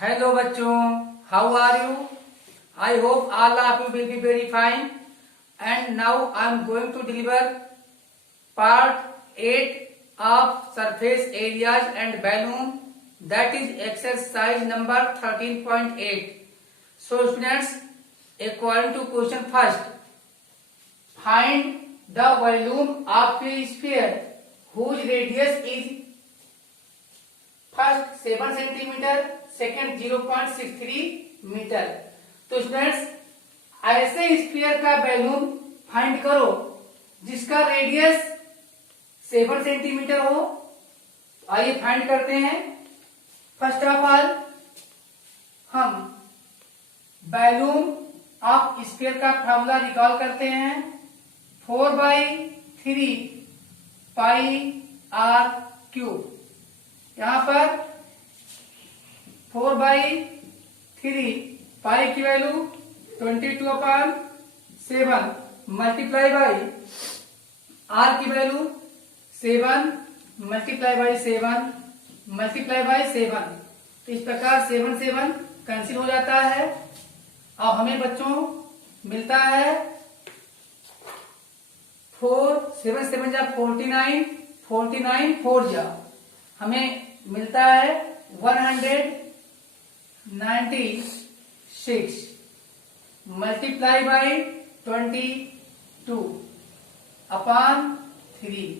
Hello bachon, how are you? I hope all of you will be very fine. And now I am going to deliver part 8 of surface areas and balloon, that is exercise number 13.8. So students, according to question first, find the volume of a sphere whose radius is first 7 centimeter, second 0.63 metre. तो students ऐसे sphere का volume find करो जिसका radius 7 centimetre हो। आइए find करते हैं। First of all हम वॉल्यूम ऑफ स्फीयर का फॉर्मूला रिकॉल करते हैं। 4/3 पाई आर क्यूब। यहां पर 4/3 पाई की वैल्यू 22/7 मल्टीप्लाई बाई आर की value 7 multiply by 7 multiply by 7। तो इस प्रकार 7 कैंसिल हो जाता है और हमें बच्चों मिलता है 7 जा 49 49 4 जा हमें मिलता है 196 मल्टीप्लाई बाई 22/3।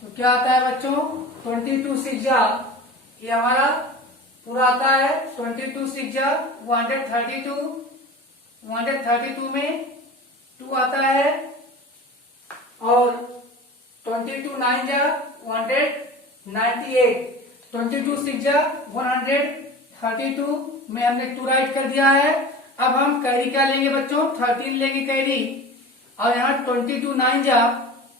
तो क्या आता है बच्चों 22 6 जा, ये हमारा पूरा आता है 22 6 जा 132 132 में 2 आता है और 22 9 जा 198 22 6 जा 132 में हमने 2 राइट कर दिया है। अब हम कैरी क्या लेंगे बच्चों 13 लेंगे कैरी और यहाँ 22 9 जा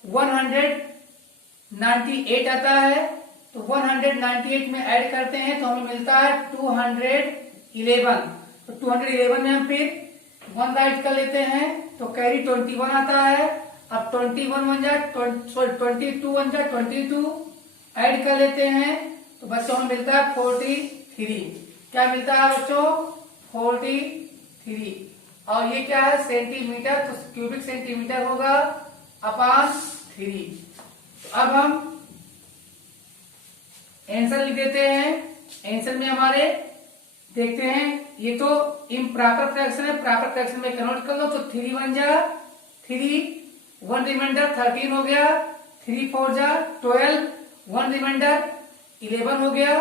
198 आता है। तो 198 में ऐड करते हैं तो हमें मिलता है 211। तो 211 में हम फिर 1 राइट कर लेते हैं तो कैरी 21 आता है। अब 21 1 जा 22 1 जा 22 ऐड कर लेते हैं तो बच्चों हमें मिलता है 43। क्या मिलता है बच्चों 43 और ये क्या है सेंटीमीटर, तो क्यूबिक सेंटीमीटर होगा अपॉन 3। तो अब हम आंसर लिख देते हैं। आंसर में हमारे देखते हैं, ये तो इम्प्रॉपर फ्रैक्शन है, प्रॉपर फ्रैक्शन में कन्वर्ट कर लो तो 3 1 जा 3 1 रिमाइंडर 13 हो गया, 3 4 जा 12 1 रिमाइंडर 11 हो गया,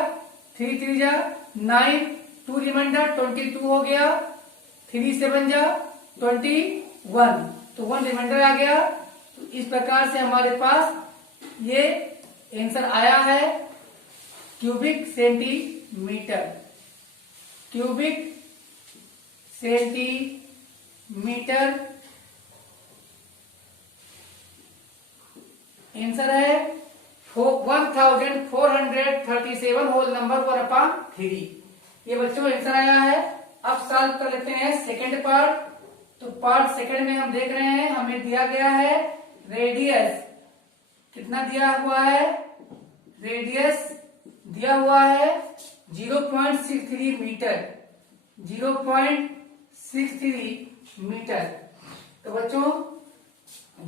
3 3 जा 9 2 रिमाइंडर 22 हो गया, 3 7 जा 21 तो 1 रिमाइंडर आ गया। तो इस प्रकार से हमारे पास ये आंसर आया है cubic centimetre. Cubic centimetre answer है 1437 होल नंबर 1/3। ये बच्चों आंसर आया है। अब सॉल्व कर लेते हैं सेकंड पार्ट। तो पार्ट सेकंड में हम देख रहे हैं हमें दिया गया है रेडियस कितना दिया हुआ है, रेडियस दिया हुआ है 0.63 मीटर 0.63 मीटर। तो बच्चों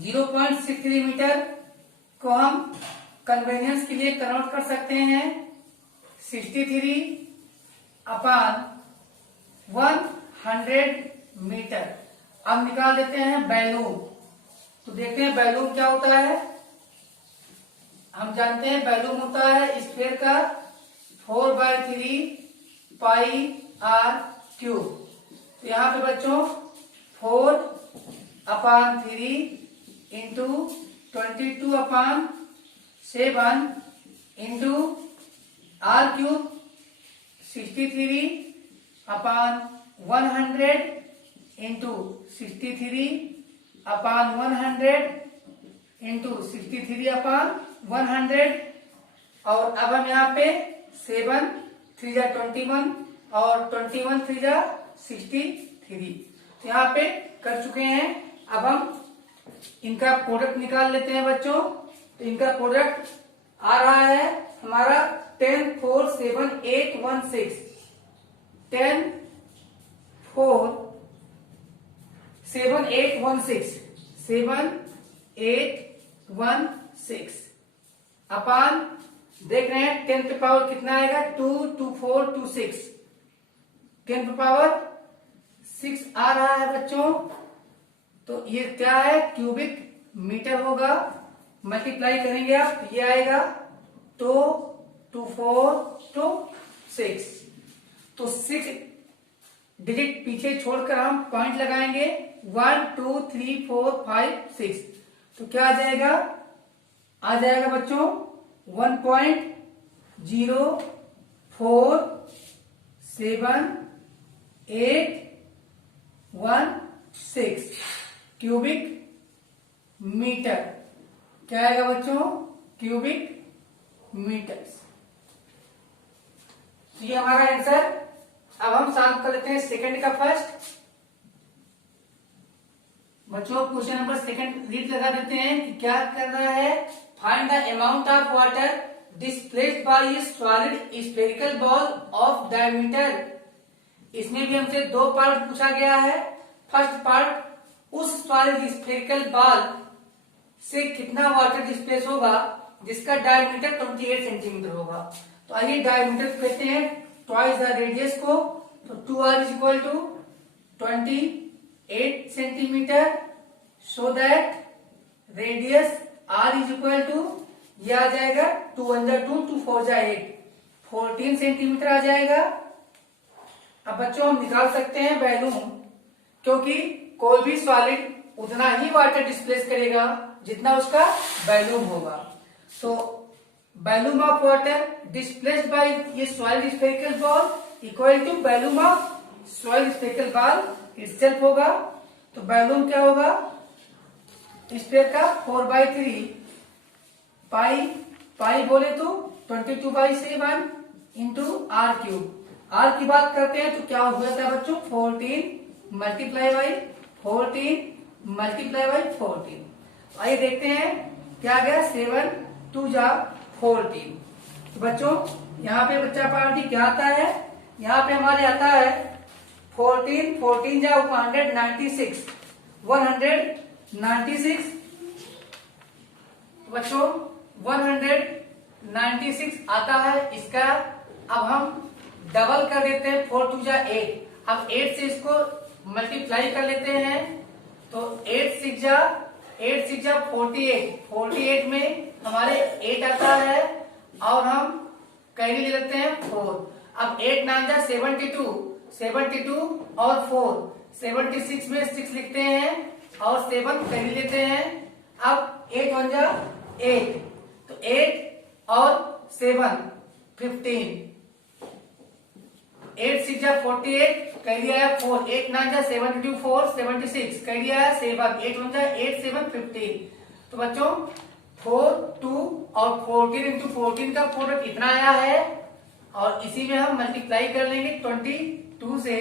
0.63 मीटर को हम कन्वीनियंस के लिए कन्वर्ट कर सकते हैं 63/100 मीटर। अब निकाल देते हैं वॉल्यूम। तो देखते हैं वॉल्यूम क्या होता है। हम जानते हैं वॉल्यूम होता है स्फीयर का 4/3 पाई आर क्यूब। तो यहाँ पे बच्चों 4/3 into 22/7 into R cube 63/100 into 63/100 into 63/100। और अब हम यहाँ पे 7 3 जा 21 और 21 3 जा 63 तो यहाँ पे कर चुके हैं। अब हम इनका प्रोडक्ट निकाल लेते हैं बच्चों। तो इनका प्रोडक्ट आ रहा है हमारा 10 4 7 8 1 6 7816 अपान देख रहे हैं 10 पे पावर कितना आएगा 2 2 4 2 6 10 पे पावर 6 आ रहा है बच्चों। तो ये क्या है क्यूबिक मीटर होगा। मल्टीप्लाई करेंगे आप ये आएगा 2 2 4 2 6। तो 6 डिजिट पीछे छोड़कर हम पॉइंट लगाएंगे 1 2 3 4 5 6। तो क्या आ जाएगा बच्चों 1.04781 क्यूबिक मीटर। क्या आएगा बच्चों क्यूबिक मीटर। ये हमारा आंसर। अब हम सॉल्व कर लेते हैं सेकंड का फर्स्ट। बच्चों क्वेश्चन नंबर सेकंड रीड लगा देते हैं कि क्या करना है। Find the amount of water displaced bye A solid spherical ball of diameter. इसमें भी हमसे दो पार्ट पूछा गया है। फर्स्ट पार्ट उस सॉलिड स्फेरिकल बॉल से कितना वाटर डिस्प्लेस होगा जिसका डायमीटर 28 सेंटीमीटर होगा। तो आइए डायमीटर कहते हैं ट्वाइस द रेडियस को। तो 2r is equal to 28 centimetre. So that radius r is equal to ये आ जाएगा 2 1 जा 2 2 4 जा 8 14 सेंटीमीटर आ जाएगा। अब बच्चों हम निकाल सकते हैं वैल्यूम, क्योंकि कोई भी सॉलिड उतना ही वाटर डिस्प्लेस करेगा जितना उसका वैल्यूम होगा। तो volume of water displaced by ये solid spherical ball equal to volume of solid spherical ball itself होगा। तो वैल्यूम क्या होगा स्फीयर का 4/3 पाई बोले तो 22/7 इंटू r क्यूब। r की बात करते हैं तो क्या हो जाता है बच्चों 14 मल्टीप्लाई बाई 14। आइए देखते हैं क्या गया 7 2 जा 14। तो बच्चों यहाँ पे बच्चा पार्टी क्या आता है। यहाँ पे हमारे आता है 14 जा 196 बच्चों 196 आता है इसका। अब हम डबल कर देते हैं 4 2 जा 8। अब 8 से इसको मल्टीप्लाई कर लेते हैं तो 8 6 जा 48 में हमारे 8 आता है और हम कैरी ले लेते हैं 4। अब 8 9 जा 72 और 4 76 में 6 लिखते हैं और 7 कैरी लेते हैं। अब 8 1 जा 8 तो 8 और 7 15 8 6 जा 48 कैरी आया 4 8 9 जा 72 4 76 कैरी आया 7 8 1 जा 8 7 15। तो बच्चों 4 2 और 14 इंटू 14 का प्रोडक्ट इतना आया है और इसी में हम मल्टीप्लाई कर लेंगे 22 से।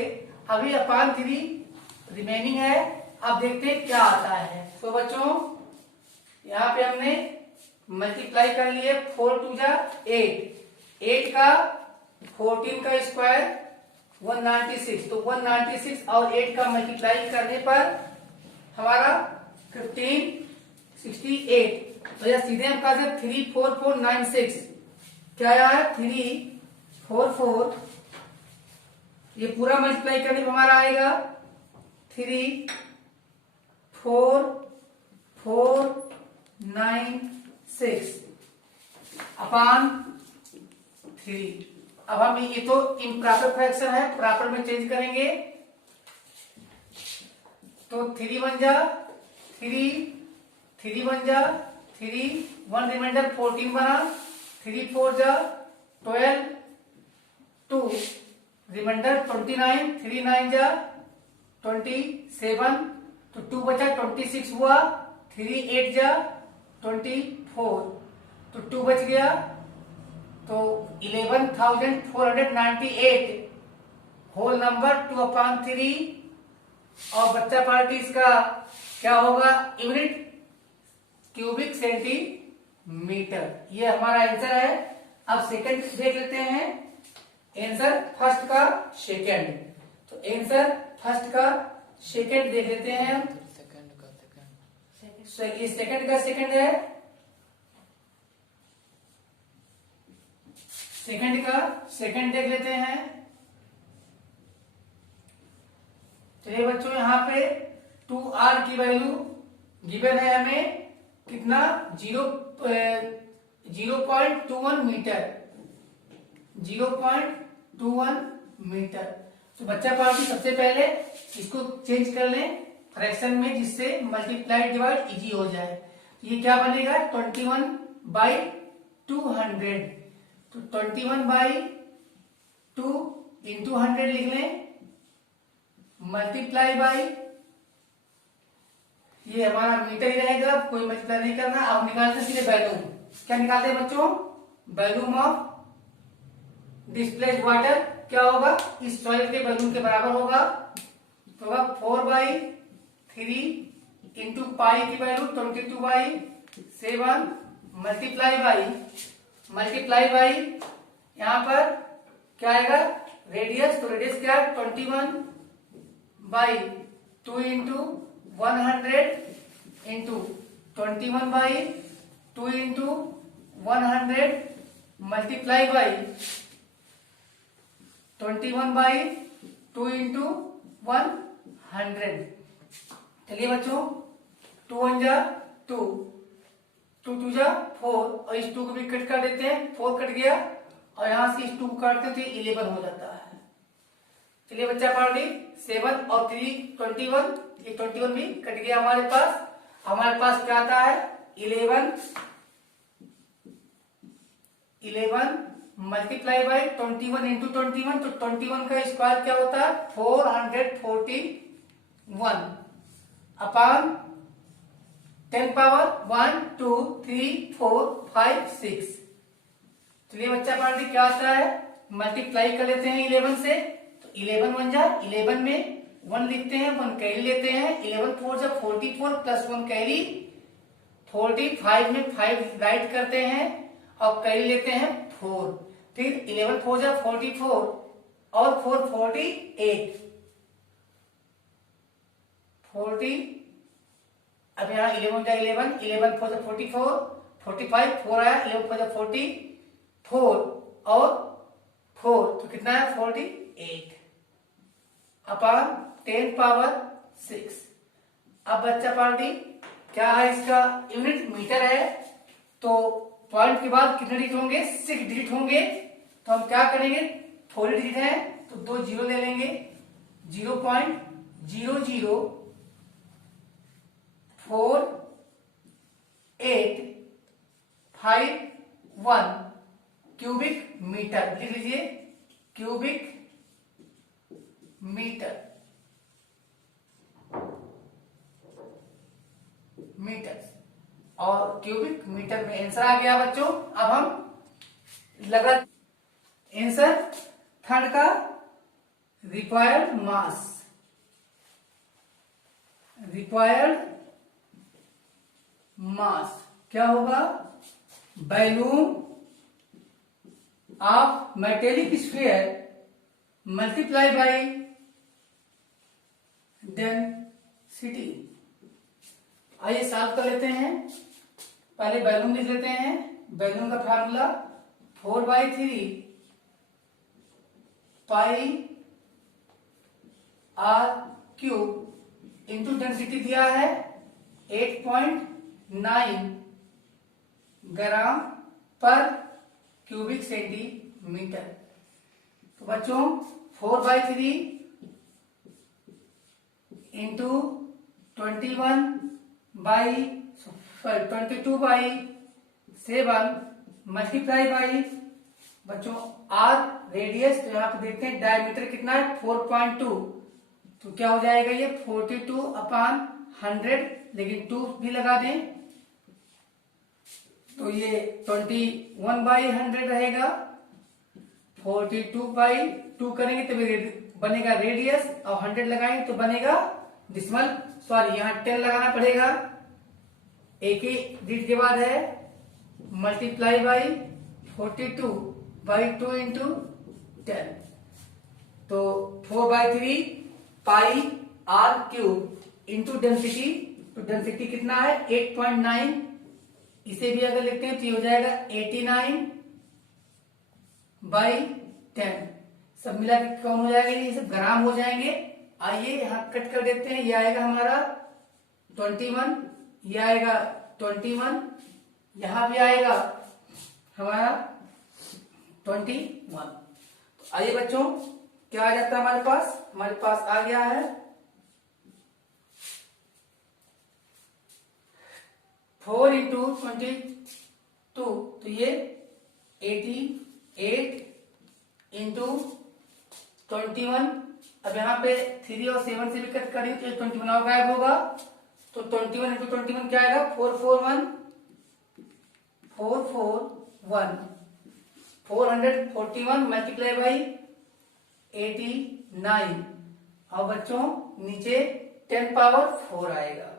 अभी अपान 3 रिमेनिंग है। अब देखते हैं क्या आता है। तो बच्चों यहाँ पे हमने मल्टीप्लाई कर लिए 4 2 जा 8 का 14 का स्क्वायर 196। तो 196 और 8 का मल्टीप्लाई करने पर हमारा 1568। तो यह सीधे हम कहा 34496 क्या आया है 344। ये पूरा मल्टीप्लाई करने पर हमारा आएगा 34496 अपान 3। अब हम ये तो इम्प्रॉपर फ्रैक्शन है, प्रॉपर में चेंज करेंगे। तो 3 1 जा 3 1 रिमाइंडर 14 बना 3 4 जा 12 2 रिमाइंडर 29 3 9 जा 27 तो 2 बचा 26 हुआ 3 8 जा 24 तो 2 बच गया तो 11,498 होल नंबर 2/3 और बच्चा पार्टी इसका क्या होगा यूनिट क्यूबिक सेंटीमीटर। ये हमारा आंसर है। अब सेकंड देख लेते हैं। आंसर फर्स्ट का सेकंड। तो आंसर फर्स्ट का सेकंड देख लेते हैं हम। ये सेकंड का सेकंड है, सेकंड का सेकंड देख लेते हैं। चलिए बच्चों, यहाँ पे 2r की वैल्यू गिवन है हमें कितना 0.21 मीटर, 0.21 मीटर। तो बच्चा पार्टी सबसे पहले इसको चेंज कर लें फ्रैक्शन में, जिससे मल्टीप्लाई डिवाइड इजी हो जाए। तो ये क्या बनेगा 21/200। तो 21/2 इंटू 100 लिख लें, मल्टीप्लाई बाई, ये हमारा मीटर ही रहेगा, कोई मल्टीप्लाई नहीं करना। अब निकालते सीधे वॉल्यूम। क्या निकालते हैं बच्चों? वॉल्यूम ऑफ डिस्प्लेस्ड वाटर क्या होगा? इस सॉलिड के वॉल्यूम के बराबर होगा। तो होगा 4/3 इंटू पाई की वैल्यू 22/7 मल्टीप्लाई बाई यहाँ पर क्या आएगा रेडियस। तो रेडियस क्या है 21/2 into 100 into 21/2 into 100 multiply by 21/2 into 100। चलिए बच्चों, 2 1 जा 2, 2 2 जा 4, और इस 2 को भी कट कर देते हैं, 4 कट गया, और यहां से इस 2 को काटते हैं तो 11 हो जाता है। चलिए बच्चा पढ़ ली 7 और 3 21, ये 21 भी कट गया हमारे पास। हमारे पास क्या आता है 11 मल्टीप्लाई बाई 21 इंटू 21। तो 21 का स्क्वायर क्या होता है 441 अपान 10 पावर 1 2 3 4 5 6। चलिए बच्चा पार्टी क्या आता है मल्टीप्लाई कर लेते हैं 11 से। तो 11 1 जा 11 में 1 लिखते हैं, 1 कैरी लेते हैं, 11 4 जा 44 प्लस 1 कैरी 45 में 5 राइट करते हैं और कैरी लेते हैं 4। फिर 11 4 जा 44 और 4 48 40। अब यहाँ 11 जा 11 11 4 जा 44 45 4 आया 11 4 जा 44 और 4 तो कितना है 48 अपॉन 10 पावर 6। अब बच्चा पार्टी क्या है इसका यूनिट मीटर है। तो पॉइंट के बाद कितने डिजिट होंगे 6 डिजिट होंगे। तो हम क्या करेंगे थोड़े डिजिट है तो 2 जीरो ले लेंगे 0.00485 क्यूबिक मीटर लिख लीजिए, क्यूबिक मीटर और क्यूबिक मीटर में आंसर आ गया बच्चों। अब हम लगा आंसर थर्ड का रिक्वायर्ड मास क्या होगा volume of metallic sphere multiply by density. आइए सॉल्व कर लेते हैं। पहले वॉल्यूम लिख लेते हैं। वॉल्यूम का formula 4/3 pi are cube into density दिया है 8.9 ग्राम पर क्यूबिक सेंटीमीटर। तो बच्चों 4/3 इंटू 22/7 मल्टीप्लाई बाई बच्चों आर रेडियस। तो यहाँ पे देखते हैं डायमीटर कितना है 4.2। तो क्या हो जाएगा ये 42/100, लेकिन 2 भी लगा दें तो ये 21/100 रहेगा। 42/2 करेंगे तो बनेगा रेडियस और 100 लगाएंगे तो बनेगा डिसिमल। सॉरी यहाँ 10 लगाना पड़ेगा, एक ही डिजिट के बाद है मल्टीप्लाई बाई 42/2 इंटू 10। तो 4/3 pi are cube into density, तो डेंसिटी कितना है 8.9, इसे भी अगर लिखते हैं तो ये हो जाएगा 89/10। सब मिला के कौन हो जाएगा, ये सब ग्राम हो जाएंगे। आइए यहां कट कर देते हैं, ये आएगा हमारा 21, ये आएगा 21, यहां भी आएगा हमारा 21। तो आइए बच्चों क्या आ जाता है हमारे पास आ गया है 4 इंटू 22, तो ये 88 इंटू 21। अब यहाँ पे 3 और 7 से भी कट करें तो 21 गायब होगा, तो 21 इंटू 21 क्या आएगा 441, 441 मल्टीप्लाई बाई 89। और बच्चों नीचे 10 पावर 4 आएगा,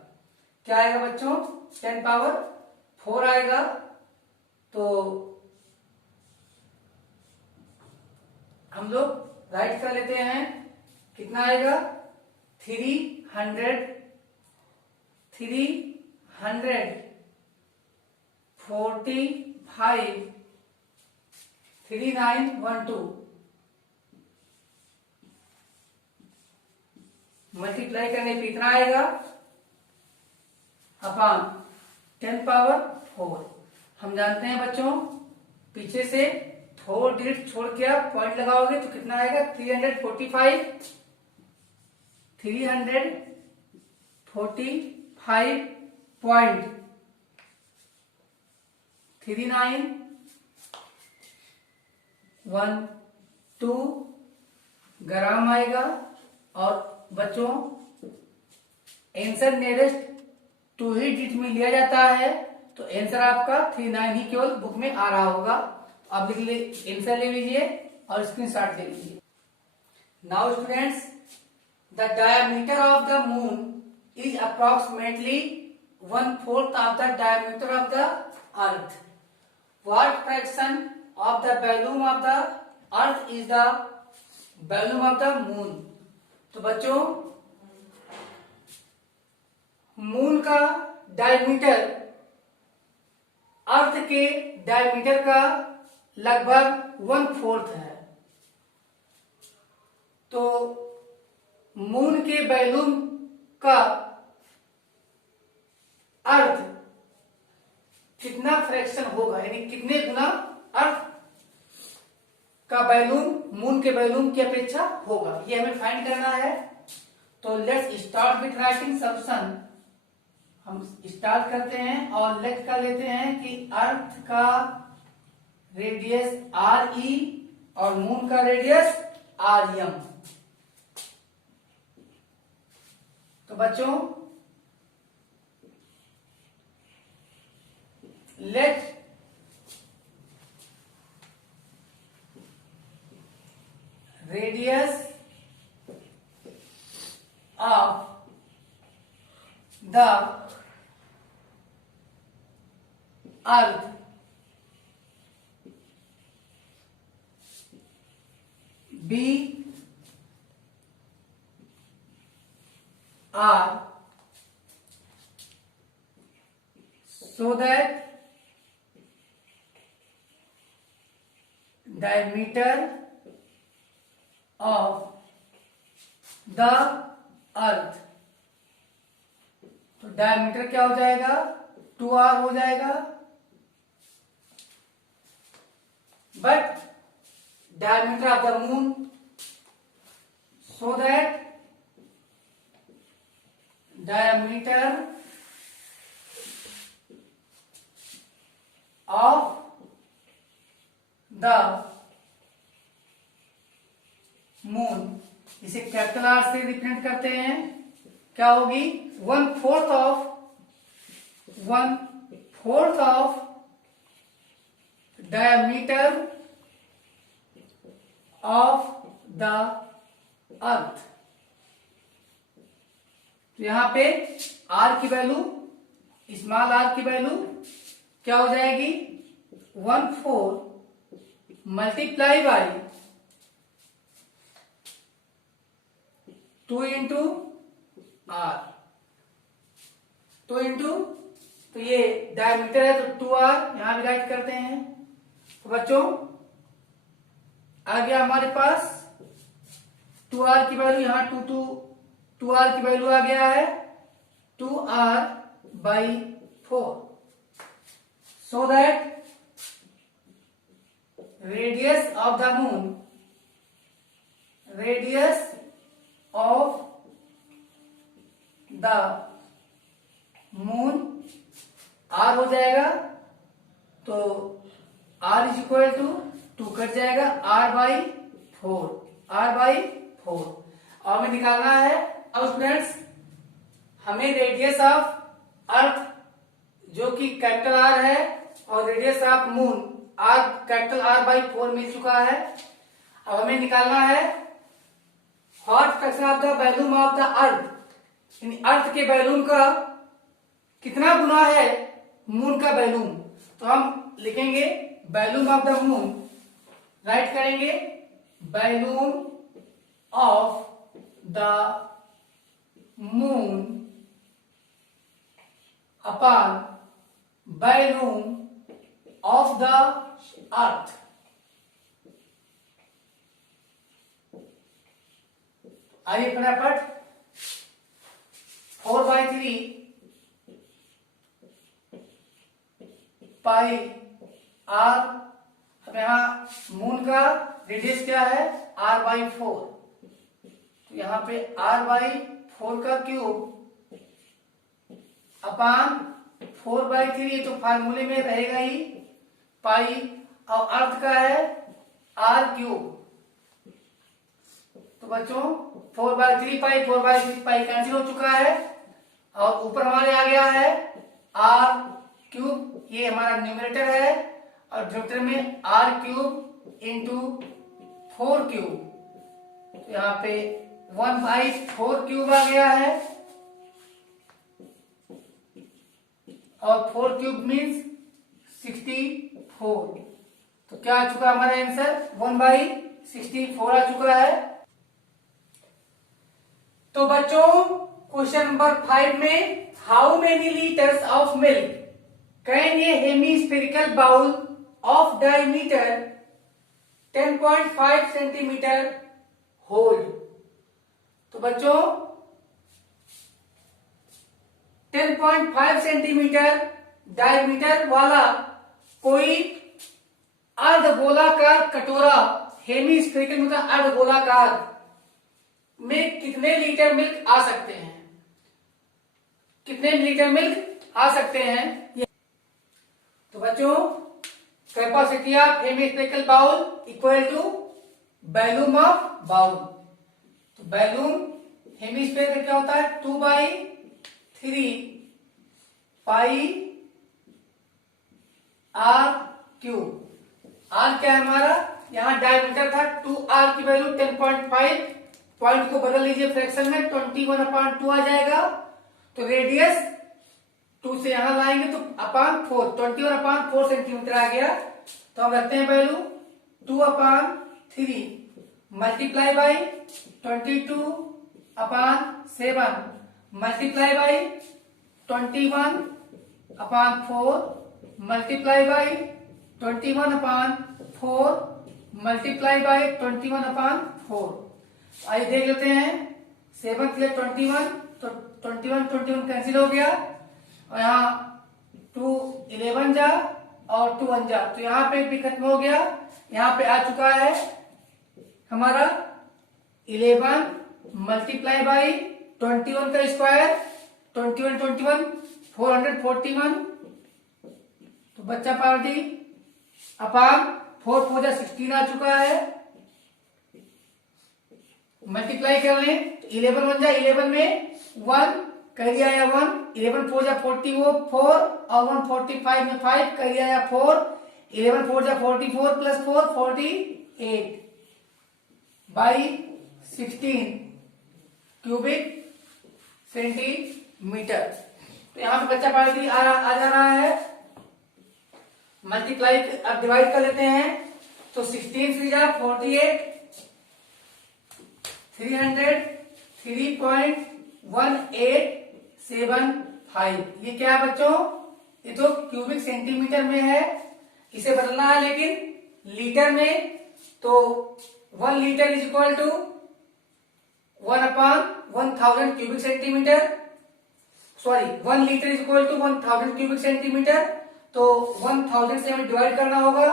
क्या आएगा बच्चों 10 पावर 4 आएगा। तो हम लोग राइट कर लेते हैं, कितना आएगा 345 3912 मल्टीप्लाई करने पे इतना आएगा अपॉन 10 पावर 4। हम जानते हैं बच्चों पीछे से 4 डिजिट छोड़ के आप पॉइंट लगाओगे तो कितना आएगा 345.3912 ग्राम आएगा। और बच्चों आंसर नियरेस्ट 2 ही डिजिट में लिया जाता है, तो आंसर आपका 39 ही केवल बुक में आ रहा होगा। आप लिख ले आंसर ले लीजिए और स्क्रीनशॉट ले लीजिए। Now students, the diameter of the moon is approximately 1/4 of the diameter of the earth. What fraction of the volume of the earth is the volume of the moon. तो बच्चों moon का diameter अर्थ के diameter का लगभग 1/4 है। तो moon के volume का अर्थ कितना फ्रैक्शन होगा, यानी कितने गुना अर्थ का वॉल्यूम मून के वॉल्यूम की अपेक्षा होगा, ये हमें फाइंड करना है। तो लेट्स स्टार्ट विथ राइटिंग सब्शन। हम स्टार्ट करते हैं और लेट कर लेते हैं कि अर्थ का रेडियस RE और मून का रेडियस RM। तो बच्चों let radius of the earth be R so that diameter of the earth, तो डायमीटर क्या हो जाएगा 2R हो जाएगा, but diameter of the moon so that diameter of the moon, इसे कैपिटल R से रिप्रेजेंट करते हैं, क्या होगी 1/4 of diameter of the earth। तो यहां पे R की वैल्यू, स्मॉल r की वैल्यू क्या हो जाएगी 1/4 multiply by 2 into R, 2 into, तो ये डायमीटर है तो 2r यहां भी राइट करते हैं। तो बच्चों आ गया हमारे पास 2r की वैल्यू, यहां 2r की वैल्यू आ गया है 2r/4, so that radius of the moon, radius of the moon r हो जाएगा, तो r is equal to 2 cut जाएगा r/4, r/4 और हमें निकालना है। अब स्टूडेंट्स हमें रेडियस ऑफ अर्थ जो कि कैपिटल आर है और radius of moon are capital r/4 मिल चुका है। अब हमें निकालना है what fraction of the volume of the अर्थ, यानी अर्थ के वॉल्यूम का कितना गुना है मून का वॉल्यूम। तो हम लिखेंगे volume of the moon, write करेंगे volume of the moon upon volume of the earth. आइए फटाफट 4/3 पाई आर, अब यहां मून का रेडियस क्या है r/4, तो यहां पे r/4 का क्यूब अपान 4/3, तो फार्मूले में रहेगा ही पाई, और अर्थ का है r³। तो बच्चों 4/3 पाई 4/3 पाई कैंसिल हो चुका है और ऊपर हमारे आ गया है r³, ये हमारा न्यूमरेटर है और डिनोमिनेटर में r³ इंटू 4³ तो यहाँ पे 1/4³ आ गया है और 4³ मीन्स 64। तो क्या आ चुका हमारा आंसर 1/64 आ चुका है। तो बच्चों क्वेश्चन नंबर 5 में how many litres of milk can a hemispherical bowl of diameter 10.5 centimetre hold. तो बच्चों 10.5 सेंटीमीटर डायमीटर वाला कोई अर्धगोलाकार कटोरा, हेमीस्फेरिकल मतलब अर्धगोलाकार में कितने लीटर मिल्क आ सकते हैं, कितने लीटर मिल्क आ सकते हैं। तो बच्चों capacity of hemispherical bowl equal to volume of bowl. तो वॉल्यूम हेमीस्फेयर का क्या होता है 2/3 पाई r³। r क्या है हमारा, यहां डायमीटर था 2r की वैल्यू 10.5, पॉइंट को बदल लीजिए फ्रैक्शन में 21/2 आ जाएगा। तो रेडियस 2 से यहां लाएंगे तो अपान 4, 21/4 सेंटीमीटर आ गया। तो हम रखते हैं value 2/3 multiply by 22/7 multiply by 21/4 multiply by 21/4 multiply by 21/4। आइए देख लेते हैं 7 के लिए 21, तो 21 कैंसिल हो गया और यहाँ 2 11 जा और 2 1 जा, तो यहाँ पे भी खत्म हो गया। यहाँ पे आ चुका है हमारा 11 मल्टीप्लाई बाई 21 का स्क्वायर 21 441। तो बच्चा पार्टी अपान 4 4 16 आ चुका है। मल्टीप्लाई कर लें 11 1 जा 11 में 1 कर दिया या 1, 11 4 जा 40 वो 4 और 145 में 5 कर दिया या 4, 11 4 जा 44 प्लस 4 48 बाई 16 क्यूबिक सेंटीमीटर। तो यहां पे बच्चा पार्टी आ जा रहा है। मल्टीप्लाई अब डिवाइड कर लेते हैं तो 16 से जा 48 300 3.1875। ये क्या है बच्चों? ये तो क्यूबिक सेंटीमीटर में है, इसे बदलना है लेकिन लीटर में। तो 1 litre is equal to 1/1000 cubic centimetre. Sorry, 1 litre is equal to 1000 cubic centimetre. तो 1000 से हमें डिवाइड करना होगा।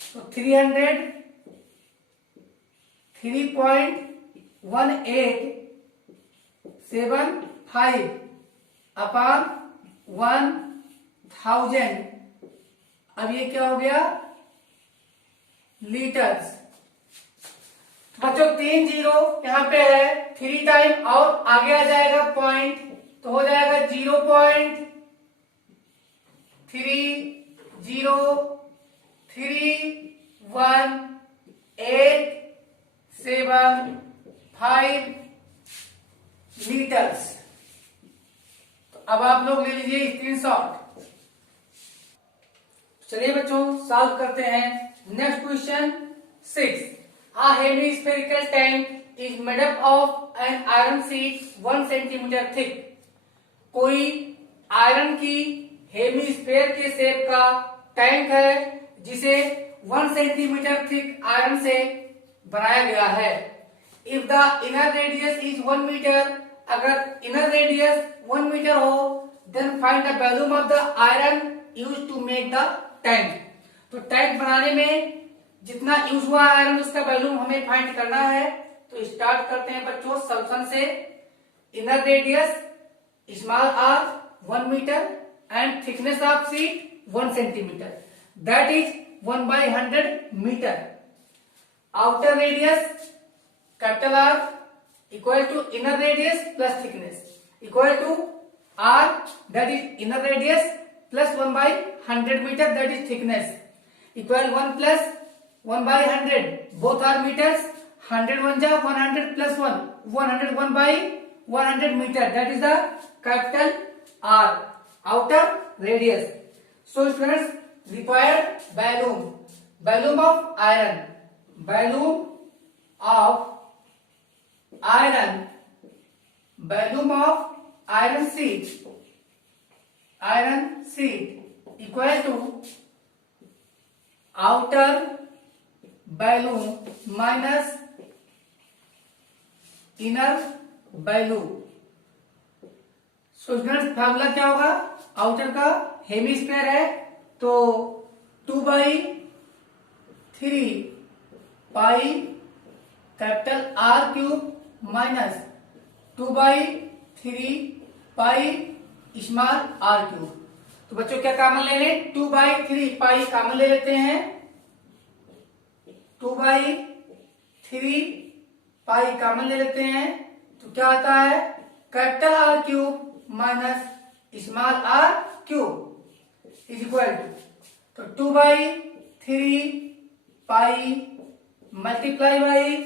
तो 3.1875 अपॉन 1000। अब ये क्या हो गया? लीटर्स। बच्चों 3 जीरो यहां पे है 3 टाइम और आगे आ जाएगा पॉइंट, तो हो जाएगा 0.3031875 लीटर्स। तो अब आप लोग ले लीजिए स्क्रीनशॉट। चलिए बच्चों सॉल्व करते हैं। Next question 6। A hemispherical tank is made up of an iron sheet 1 centimeter thick। कोई आयरन की हेमीस्फेयर के शेप का टैंक है जिसे 1 सेंटीमीटर थिक आयरन से बनाया गया है। If the inner radius is 1 metre, अगर इनर रेडियस 1 मीटर हो, then find the volume of the iron use to make the tank. तो टैंक बनाने में जितना यूज हुआ आयरन उसका वॉल्यूम हमें फाइंड करना है। तो स्टार्ट करते हैं बच्चों सॉल्यूशन से। Inner radius small R 1 metre and thickness of sheet 1 centimetre, that is 1/100 metre. Outer radius capital R equal to inner radius plus thickness equal to R, that is inner radius plus 1/100 metre, that is thickness, equal 1 plus 1/100, both are meters, 100 1 जा 100 plus 1, 100 1/100 meter, that is the capital R, outer radius. So students, required volume of iron, volume of iron sheet equal to outer value minus inner value. Students formula क्या होगा? Outer का hemisphere है तो 2/3 pi capital R cube minus 2/3 pi small R cube. तो बच्चों क्या common ले लें? 2/3 पाई कॉमन ले लेते हैं। 2/3 पाई कॉमन ले लेते हैं तो क्या आता है? Capital R cube minus small R cube is equal to, तो 2/3 पाई मल्टीप्लाई बाई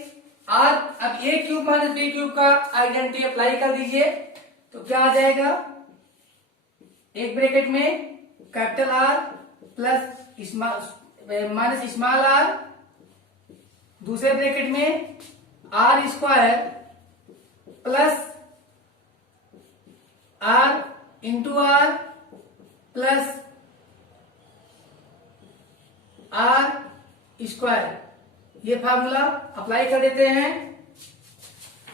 आर। अब A cube minus B cube का आइडेंटिटी अप्लाई कर दीजिए तो क्या आ जाएगा? एक ब्रैकेट में capital R plus minus small R, दूसरे ब्रैकेट में R square plus R into R plus R square. ये फार्मूला अप्लाई कर देते हैं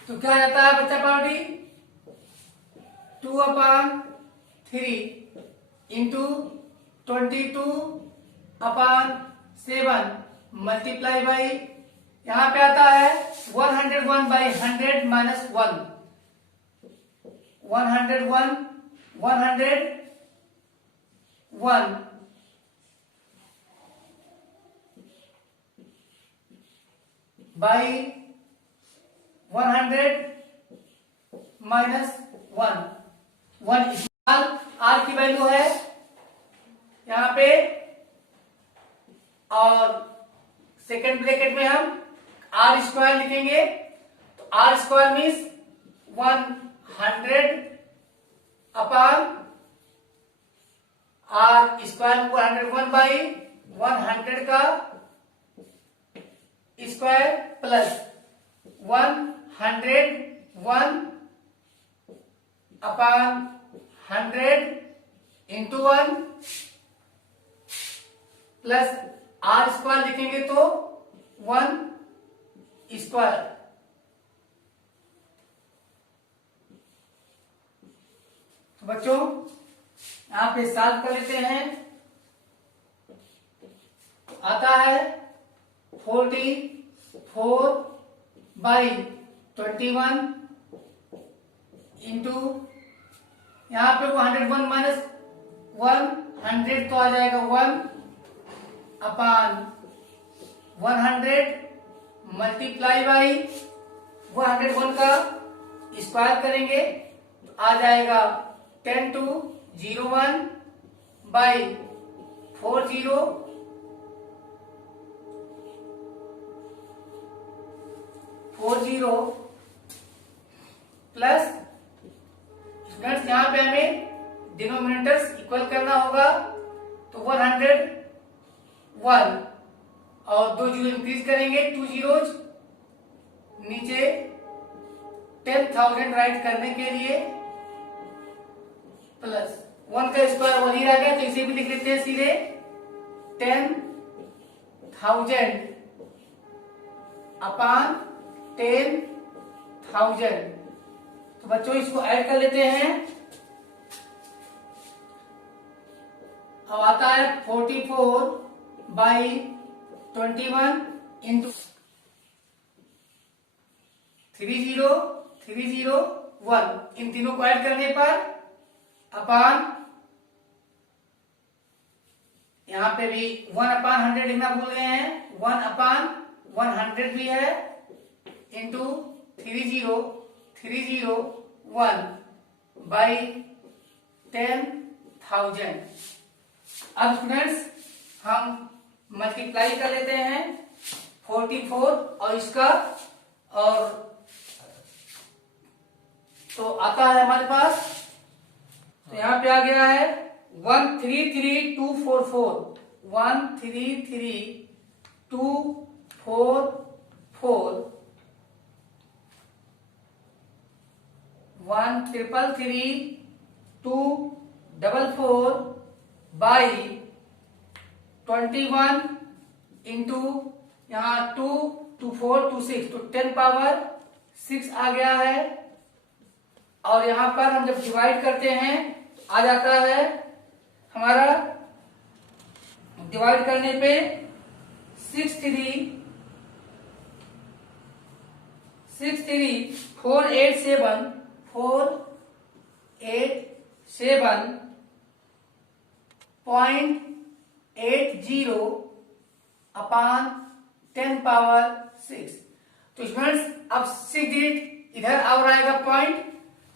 तो क्या आ जाता है बच्चा पार्टी? 2/3 इंटू 22/7 मल्टीप्लाई बाई, यहां पे आता है 101/100 minus 1, 101 by 100 minus 1 small R की वैल्यू है यहां पे, और सेकेंड ब्रैकेट में हम आर स्क्वायर लिखेंगे तो R square means 100 upon R square 101/100 का square plus 1 upon 100 into 1 plus R square लिखेंगे तो 1 स्क्वायर। तो बच्चों यहां पे सॉल्व कर लेते हैं। आता है 44/21 इंटू यहां पे 101 माइनस 100 तो आ जाएगा 1 अपॉन 100 मल्टीप्लाई बाई 101 का स्क्वायर करेंगे तो आ जाएगा 10 to 01 बाई 40 प्लस स्टूडेंट्स यहां पे हमें डिनोमिनेटर्स इक्वल करना होगा तो 101 और 2 जीरो इंक्रीज करेंगे 2 जीरोज नीचे 10,000 राइट करने के लिए प्लस 1 का स्क्वायर वही रह गया तो इसे भी लिख लेते हैं सीधे 10,000 अपॉन 10,000। तो बच्चों इसको ऐड कर लेते हैं। अब आता है 44/21 इंटू 30301 इन तीनों को ऐड करने पर अपॉन यहां पे भी 1 अपॉन 100 लिखना भूल गए हैं 1 अपॉन 100 भी है इंटू 30301 बाई 10,000। अब स्टूडेंट्स हम मल्टीप्लाई कर लेते हैं 44 और इसका और तो आता है हमारे पास तो यहां पे आ गया है 133244 133244 1,333,244 बाई 21 इंटू यहाँ 2 2 4 2 6 तो 10 पावर 6 आ गया है और यहां पर हम जब डिवाइड करते हैं आ जाता है हमारा डिवाइड करने पे 487.80 अपॉन 10 पावर 6। तो स्टूडेंट्स अब 6 डिजिट इधर और आएगा पॉइंट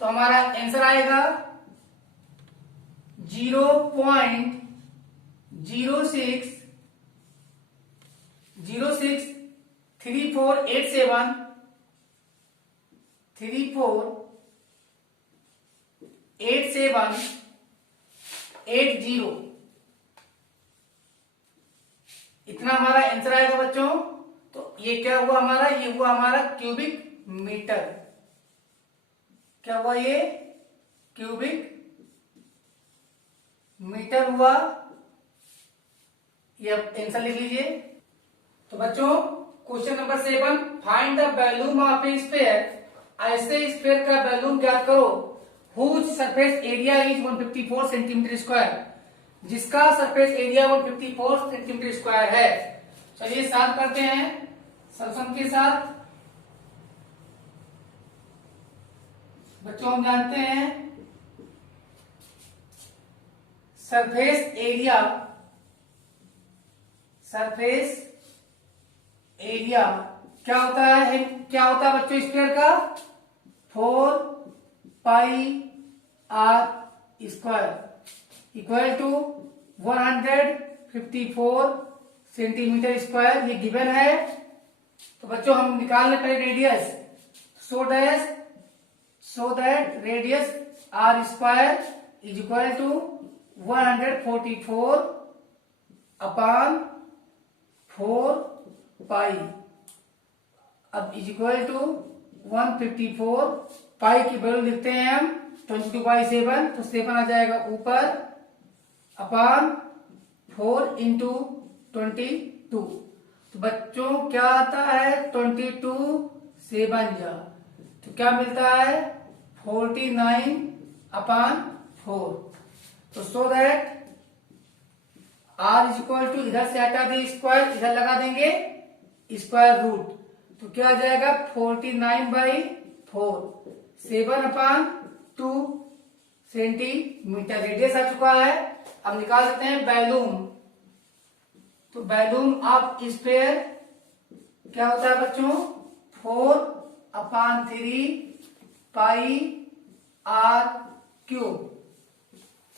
तो हमारा आंसर आएगा 0.063487 80 इतना हमारा आंसर आएगा बच्चों। तो ये क्या हुआ हमारा ये हुआ हमारा क्यूबिक मीटर। क्या हुआ ये क्यूबिक मीटर हुआ। ये आंसर लिख लीजिए। तो बच्चों question number 7 find the volume of a sphere. ऐसे स्फीयर का वॉल्यूम ज्ञात करो whose surface area is 154 centimetre square जिसका सरफेस एरिया 154 सेंटीमीटर स्क्वायर है। चलिए सॉल्व करते हैं सॉल्यूशन के साथ। बच्चों हम जानते हैं सरफेस एरिया क्या होता है बच्चों स्क्वायर का 4πr square equal to 154 centimetre square ये गिवन है। तो बच्चों हम निकाल लेते हैं radius so that radius r square is equal to 144 upon 4 pi अब इज इक्वल टू 154, पाई की वैल्यू लिखते हैं हम 22/7, तो 7 आ जाएगा ऊपर अपान 4 इंटू 22। तो बच्चों क्या आता है 22 7 जा, तो क्या मिलता है 49/4। तो so that R is equal to, इधर से हटा दिए स्क्वायर, इधर लगा देंगे स्क्वायर रूट, तो क्या आ जाएगा 49/4, 7/2 सेंटीमीटर। रेडियस आ चुका है। अब निकाल सकते हैं वैल्यूम। तो वैल्यूम ऑफ स्फीयर क्या होता है बच्चों 4/3 पाई आर क्यूब।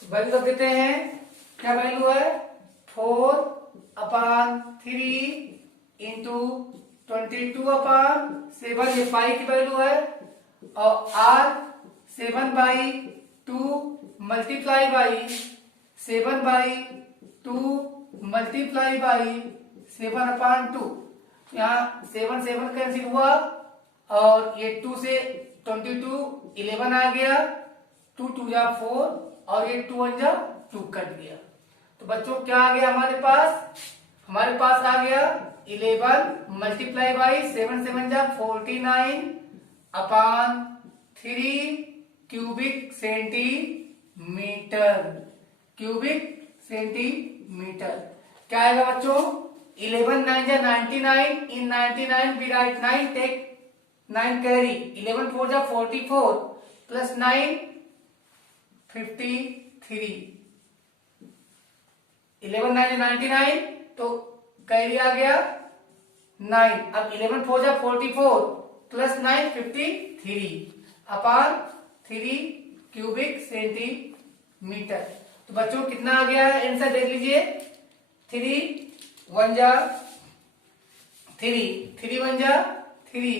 वैल्यू रख देते हैं, क्या वैल्यू है 4/3 इंटू 22/7, ये पाई की वैल्यू है, और R 7/2 multiply by 7/2 multiply by 7/2। यहाँ 7 7 कैंसिल हुआ, और ये 2 से 22 11 आ गया, 2 2 जा 4, और ये 2 1 जा 2 कट गया। तो बच्चों क्या आ गया हमारे पास आ गया 11 मल्टीप्लाई बाई 7 7 जा 49/3 क्यूबिक सेंटीमीटर। क्या आएगा बच्चों 11 9 जा 99, इन 99 we write 9, take 9 carry, 11 4 जा 44 प्लस 9 53, 11 9 99, तो कैरी आ गया 9। अब 11 4 जा 44 प्लस 9 53/3 क्यूबिक सेंटीमीटर। तो बच्चों कितना आ गया है आंसर देख लीजिए, 3 1 जा 3, 3 1 जा 3,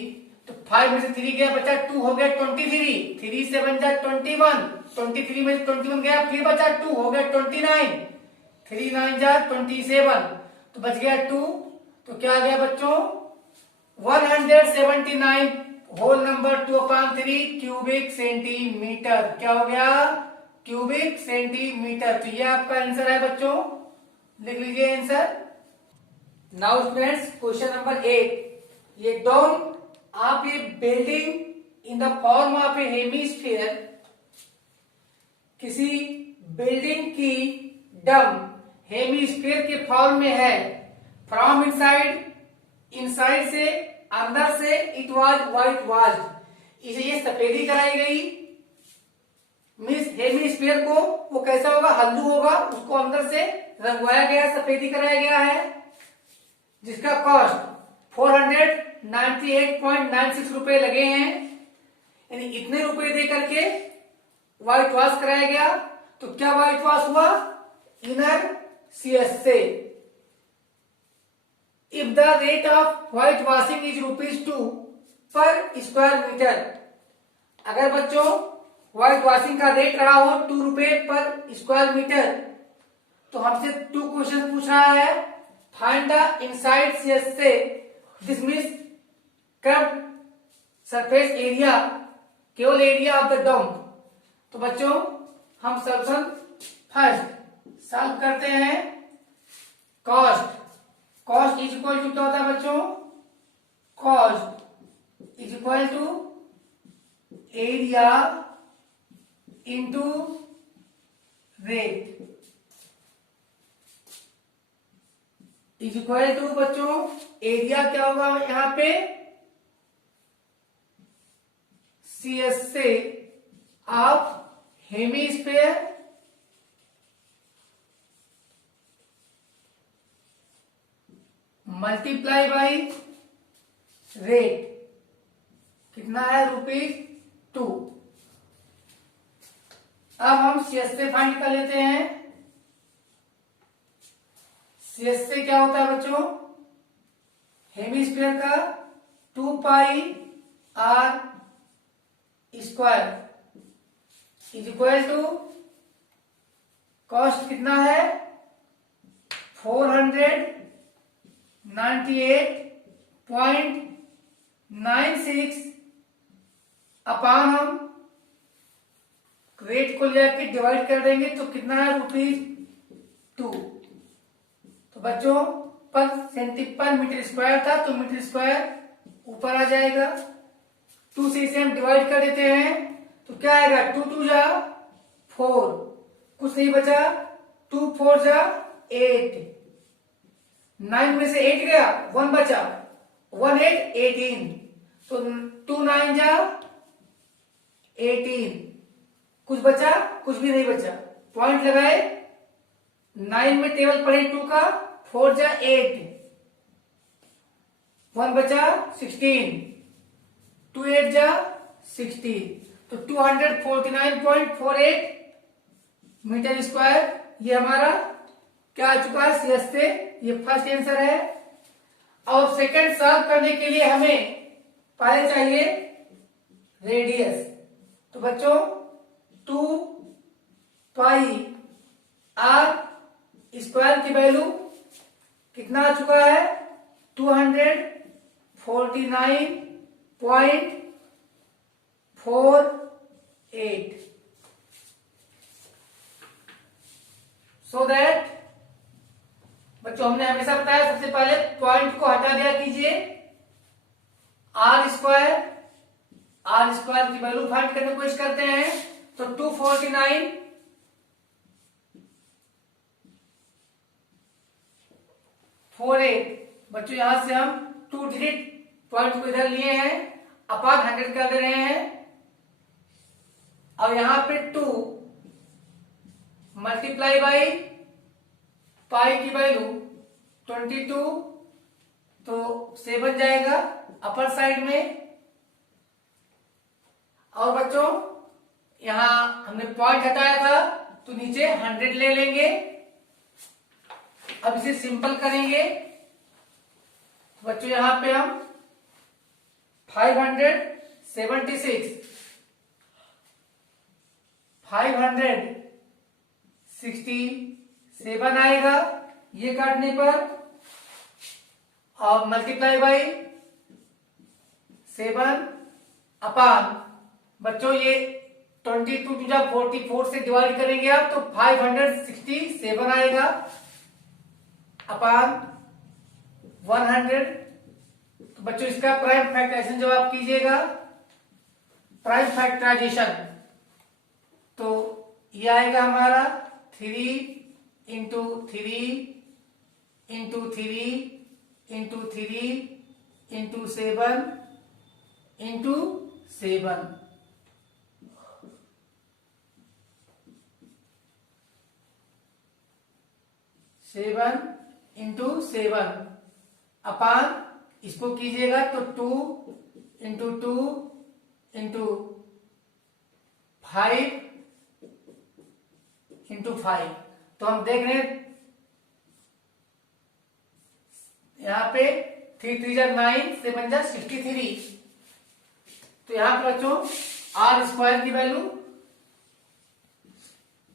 तो 5 में से 3 गया बचा 2, हो गया 23, 3 7 जा 21, 23 में से 21 गया फिर बचा 2, हो गया 29, 3 9 जा 27, तो बच गया 2। तो क्या आ गया बच्चों 179 होल नंबर 2/3 क्यूबिक सेंटीमीटर। क्या हो गया क्यूबिक सेंटीमीटर। तो ये आपका आंसर है बच्चों, लिख लीजिए answer. Now students question number 8, ये dome of a building in the form of a hemisphere, किसी बिल्डिंग की डम हेमिस्फीयर के फॉर्म में है, फ्रॉम इनसाइड से, अंदर से इट वाज व्हाइट वाश, इसे ये सफेदी कराई गई। मीन्स हेमिस्फीयर को वो कैसा होगा हल्दू होगा, उसको अंदर से रंगवाया गया, सफेदी कराया गया है, जिसका कॉस्ट 498.96 रुपए लगे हैं। यानी इतने रुपए दे करके व्हाइट वॉश कराया गया। तो क्या व्हाइट वॉश हुआ इनर सीएस से। If the rate of white washing is ₹2 पर स्क्वायर मीटर, अगर बच्चों व्हाइट वॉशिंग का रेट रहा हो 2 रुपए पर स्क्वायर मीटर, तो हमसे 2 क्वेश्चन पूछ रहा है, फाइंड द इनसाइड सीएस से, this means curve surface area, केवल एरिया ऑफ द डोम। तो बच्चों हम सॉल्यूशन फर्स्ट सॉल्व करते हैं। कॉस्ट इज इक्वल टू क्या होता है बच्चों, cost is equal to area into rate, is equal to बच्चों एरिया क्या होगा यहां पे सीएस से of hemisphere multiply by rate, कितना है ₹2। अब हम सीएस से फाइंड कर लेते हैं। सीएस से क्या होता है बच्चों हेमिस्फीयर का 2πr square is equal to cost कितना है 498.96 96 अपान हम रेट को लेकर डिवाइड कर देंगे तो कितना है ₹2। तो बच्चों पर सेंटीमीटर मीटर स्क्वायर था तो मीटर स्क्वायर ऊपर आ जाएगा। 2 से इसे हम डिवाइड कर देते हैं तो क्या आएगा 2 2 जा 4, कुछ नहीं बचा, 2 4 जा 8, 9 में से 8 गया 1 बचा, 1 8 18, तो 2 9 जा 18, कुछ बचा, कुछ भी नहीं बचा, पॉइंट लगाए, 9 में टेबल पढ़े 2 का, 4 जा 8, 1 बचा 16, 2 8 जा 16, तो 249.48 मीटर स्क्वायर ये हमारा क्या आ चुका है सीएस से, ये फर्स्ट आंसर है। और सेकंड सॉल्व करने के लिए हमें पहले चाहिए रेडियस, तो बच्चों 2 पाई आर स्क्वायर की वैल्यू कितना आ चुका है 249.48, सो दैट बच्चों हमने हमेशा बताया सबसे पहले पॉइंट को हटा दिया कीजिए, आर स्क्वायर की वैल्यू फाइंड करने की कोशिश करते हैं तो 249.48, बच्चों यहां से हम 2 डिजिट पॉइंट को इधर लिए हैं, अपान 100 कर दे रहे हैं, और यहां पे 2 मल्टीप्लाई बाई पाई की वैल्यू 22, तो 7 जाएगा अपर साइड में। और बच्चों यहां हमने पॉइंट हटाया था तो नीचे 100 ले लेंगे। अब इसे सिंपल करेंगे तो बच्चों यहां पे हम 567 आएगा ये काटने पर, और मल्टीप्लाई बाई 7 अपान बच्चों ये 22 टू जा 44 से डिवाइड करेंगे आप तो 567 आएगा अपान 100। तो बच्चों इसका प्राइम फैक्टराइजेशन जब आप कीजिएगा, प्राइम फैक्टराइजेशन, तो ये आएगा हमारा 3 into 3 into 3 into 3 into 7 into 7, into 7 अपान इसको कीजिएगा तो 2 इंटू 2 इंटू 5 इंटू 5, तो हम देख रहे हैं यहां पे 3 3 जा 9, 7 जा 63, तो यहां पे बच्चों आर स्क्वायर की वैल्यू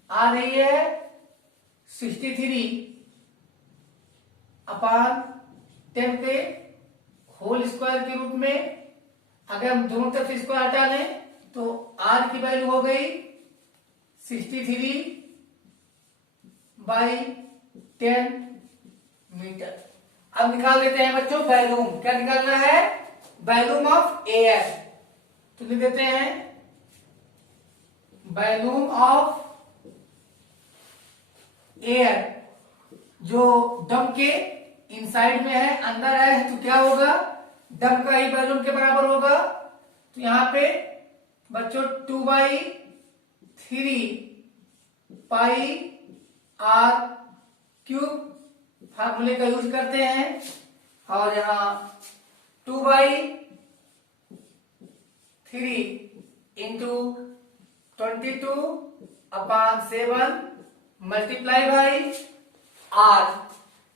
आ रही है 63 अपान 10 के होल स्क्वायर के रूप में। अगर हम दोनों तरफ स्क्वायर हटा लें तो आर की वैल्यू हो गई 63 बाई 10 मीटर। अब निकाल लेते हैं बच्चों वॉल्यूम, क्या निकालना है वॉल्यूम ऑफ एयर, तो लिख देते हैं वॉल्यूम ऑफ एयर जो डम के इनसाइड में है, अंदर है तो क्या होगा डम का ही वॉल्यूम के बराबर होगा। तो यहां पे बच्चों 2/3 पाई आर क्यूब फार्मूले का यूज करते हैं, और यहां 2/3 into 22 upon 7 multiply by R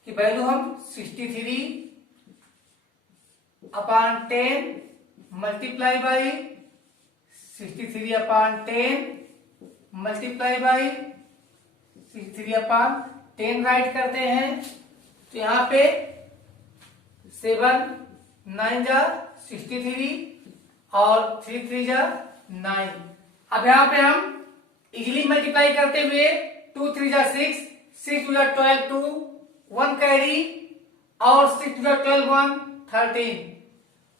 की वैल्यू हम 63 upon 10 multiply by 63 upon 10 multiply by 63 upon 10 write करते हैं, तो यहां पे 7 9 जा 63 और 3 3 जा 9। अब यहाँ पे हम इजिली मल्टीप्लाई करते हुए 2 3 जा 6, 6 2 जा 12, 2 1 कैरी और 6 2 जा 12 1 13,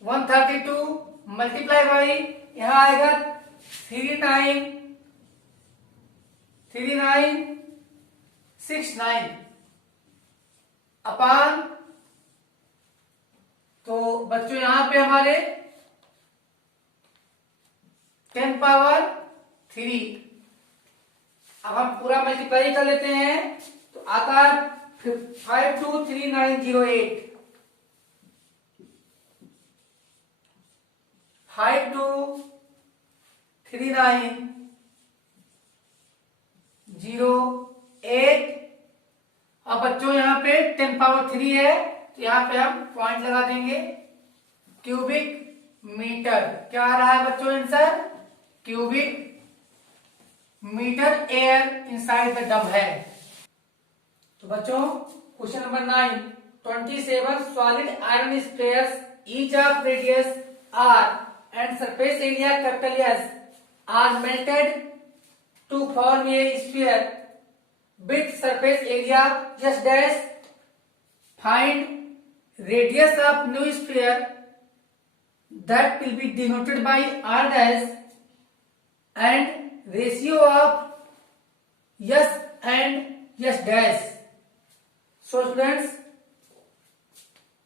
132 मल्टीप्लाई बाई यहाँ आएगा 39 69 अपान, तो बच्चों यहां पे हमारे 10 पावर 3। अब हम पूरा मल्टीप्लाई कर लेते हैं तो आता है 523908, 523908। अब बच्चों यहाँ पे 10 पावर 3 है तो यहाँ पे हम पॉइंट लगा देंगे। क्यूबिक मीटर क्या आ रहा है बच्चों answer? Cubic metre air inside the dome है। तो बच्चों question number 9, 27 solid iron spheres each of radius r and surface area capital S are melted to form a sphere with surface area just dash. Find radius of new sphere that will be denoted by r dash and ratio of S and S dash. So students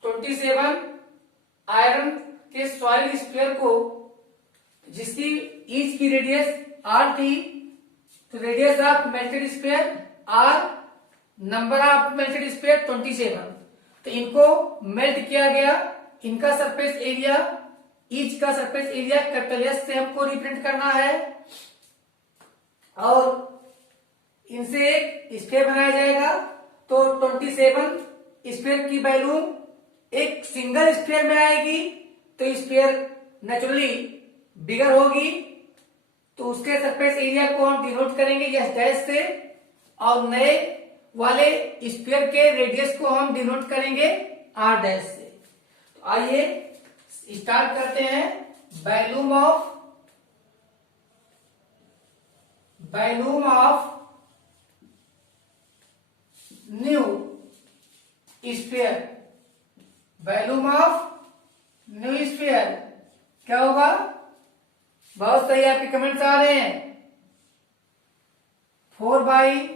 27 iron के solid sphere को जिसकी each की radius r थी, तो radius of melted sphere r, number of melted sphere 27, तो इनको melt किया गया। इनका सरफेस एरिया, ईच का सरफेस एरिया कैपिटल एस से हमको रिप्रेजेंट करना है और इनसे एक स्फीयर बनाया जाएगा। तो 27 स्फीयर की वैल्यू एक सिंगल स्फीयर में आएगी तो स्फीयर नेचुरली बिगर होगी, तो उसके सरफेस एरिया को हम डिनोट करेंगे एस डैश से और नए वाले स्फीयर के रेडियस को हम डिनोट करेंगे आर डैश से। तो आइए स्टार्ट करते हैं। Volume of new sphere, volume of new sphere क्या होगा? बहुत सही आपके कमेंट्स आ रहे हैं। 4/3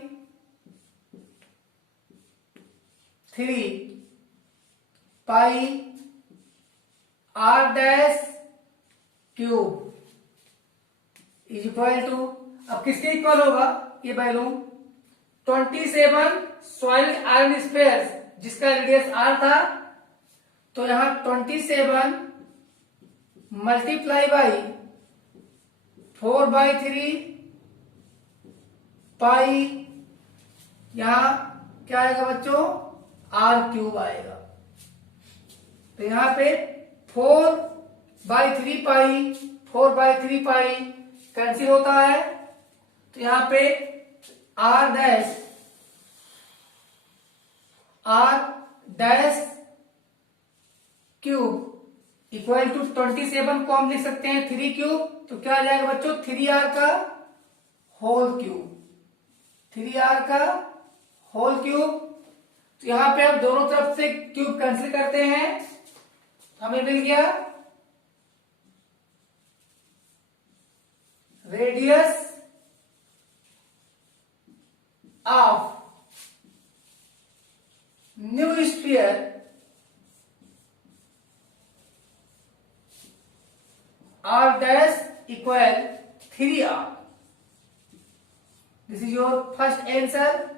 pi r dash cube is equal to, अब किसके इक्वल होगा ये वैल्यूम? 27 सॉलिड आयरन स्फीयर्स जिसका रेडियस r था, तो यहां 27 मल्टीप्लाई बाई 4/3 पाई, यहां क्या आएगा बच्चों? r क्यूब आएगा। तो यहां पे 4/3 पाई, 4/3 पाई कैंसिल होता है, तो यहां पे r dash cube equal to 27 को हम लिख सकते हैं 3 क्यूब, तो क्या आ जाएगा बच्चों? 3r का होल क्यूब, 3r का होल क्यूब। तो यहां पे हम दोनों तरफ से क्यूब कैंसिल करते हैं, हमें मिल गया radius of new sphere r dash equal 3r. This is your first answer.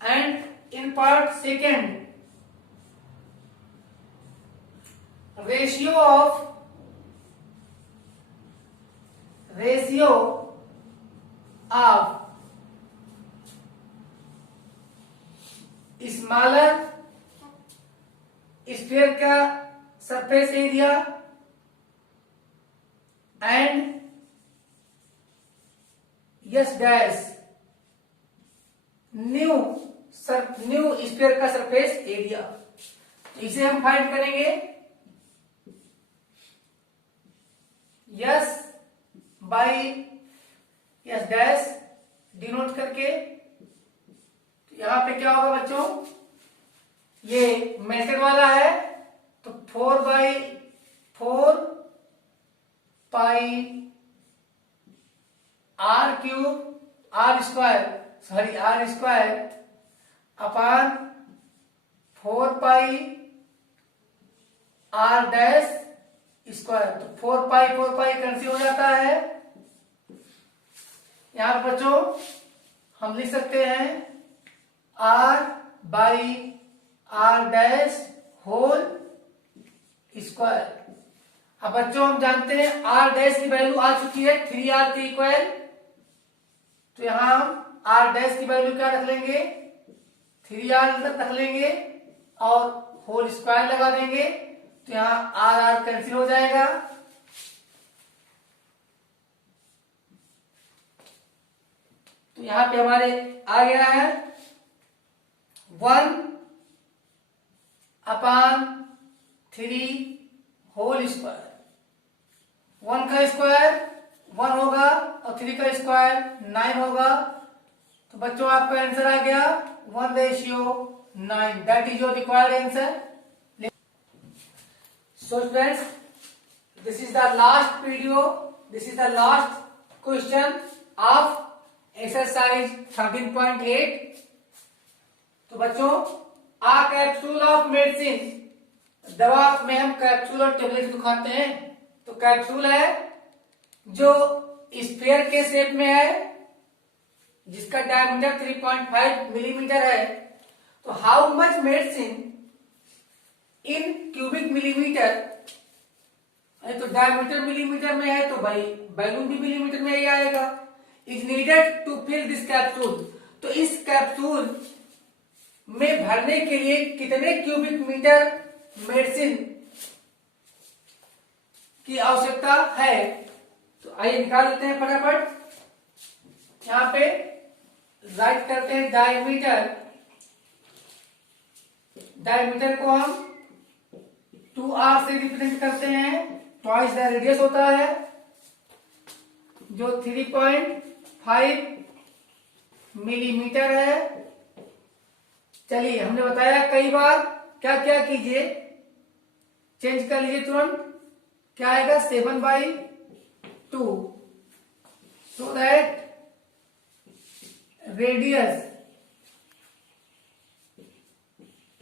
And in part second, ratio of smaller sphere का surface area and S dash new sphere का सरफेस एरिया, इसे हम find करेंगे। By S dash denote करके। यहां पे क्या होगा बच्चों, ये मेथड वाला है तो 4/4 pi are cube r square upon 4 pi r dash square. तो 4 पाई कैंसिल हो जाता है। यहां पर बच्चों हम लिख सकते हैं R by R dash whole square. अब बच्चों हम जानते हैं आर डैश की वैल्यू आ चुकी है 3r के इक्वल, तो यहां हम आर डैश की वैल्यू क्या रख लेंगे, 3r रख लेंगे और होल स्क्वायर लगा देंगे, तो यहां आर आर कैंसिल हो जाएगा। तो यहां पे हमारे आ गया है 1/3 होल स्क्वायर। 1 का स्क्वायर 1 होगा और 3 का स्क्वायर 9 होगा। तो बच्चों आपका आंसर आ गया 1:9। That is your required answer. So friends, this is the last video. This is the last question of exercise 13.8. तो बच्चों आ कैप्सूल ऑफ मेडिसिन, दवा में हम कैप्सूल और टेबलेट दिखाते हैं। तो कैप्सूल है जो स्फीयर के शेप में है, जिसका डायमीटर 3.5 मिलीमीटर है। तो how much medicine in cubic millimetre, तो डायमीटर मिलीमीटर में है तो भाई बैलून भी मिलीमीटर में ही आएगा। Is needed to fill this capsule, तो इस कैप्सूल में भरने के लिए कितने क्यूबिक मीटर मेडिसिन की आवश्यकता है। तो आइए निकाल लेते हैं फटाफट। यहां पे राइट करते हैं डायमीटर को हम 2r से रिप्रेजेंट करते हैं, ट्वाइस द रेडियस होता है जो 3.5 मिलीमीटर है। चलिए हमने बताया कई बार, क्या क्या कीजिए, चेंज कर लीजिए तुरंत। क्या आएगा 7/2, सो दैट रेडियस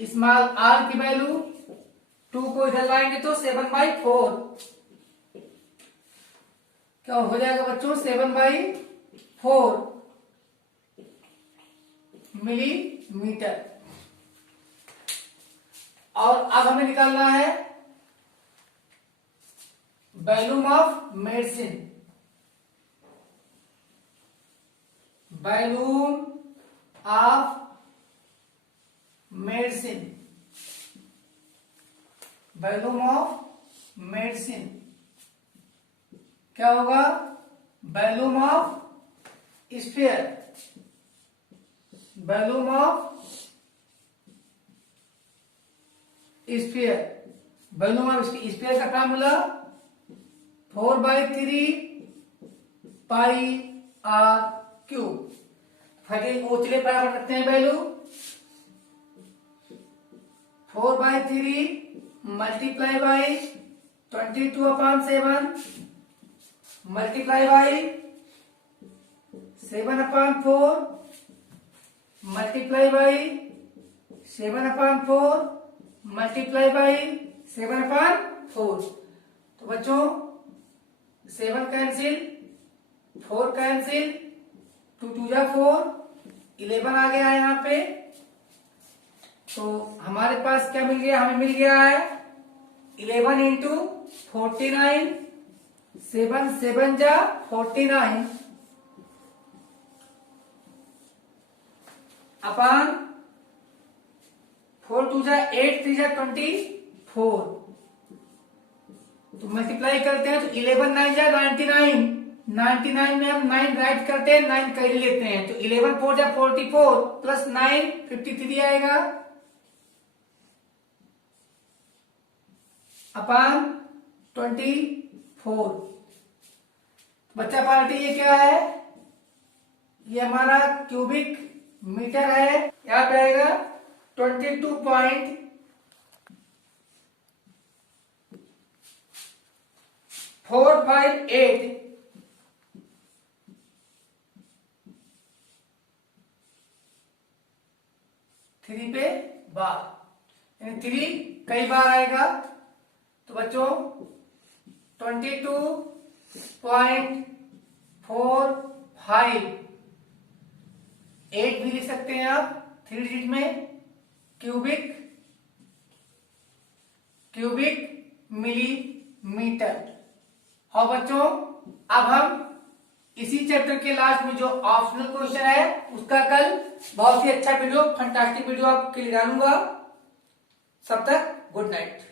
स्मॉल r की वैल्यू 2 को इधर लाएंगे तो 7/4 क्या हो जाएगा बच्चों, 7/4 मिलीमीटर। और अब हमें निकालना है volume of medicine. Volume of medicine, volume of medicine क्या होगा, volume of sphere, volume of sphere, volume of sphere का फॉर्मूला 4/3 पाई आर क्यूब। फटे ओचले बराबर रखते हैं value 4/3 multiply by 22/7 multiply by 7/4 multiply by 7/4 multiply by 7/4। तो बच्चों 7 cancel, 4 cancel, 2 2 जा 4, 11 आ गया है यहाँ पे। तो हमारे पास क्या मिल गया, हमें मिल गया है 11 इंटू 49, 7 7 जा 49 अपान 4 2 जा 8 3 जा 24। तो मल्टीप्लाई करते हैं तो 11 9 जा 99, 99 में हम 9 राइट करते हैं, 9 कैरी लेते हैं तो 11 4 जा 44 प्लस 9 53 आएगा अपान 24। बच्चा पार्टी ये क्या है, ये हमारा क्यूबिक मीटर है। यहाँ पे आएगा 22.458 3 पे बार, यानी 3 कई बार आएगा। तो बच्चों 22.458 भी लिख सकते हैं आप 3 डिजिट में, क्यूबिक मिलीमीटर। और बच्चों अब हम इसी चैप्टर के लास्ट में जो ऑप्शनल क्वेश्चन है उसका कल बहुत ही अच्छा वीडियो, फंटास्टिक वीडियो आपके लिए डालूंगा। सब तक गुड नाइट।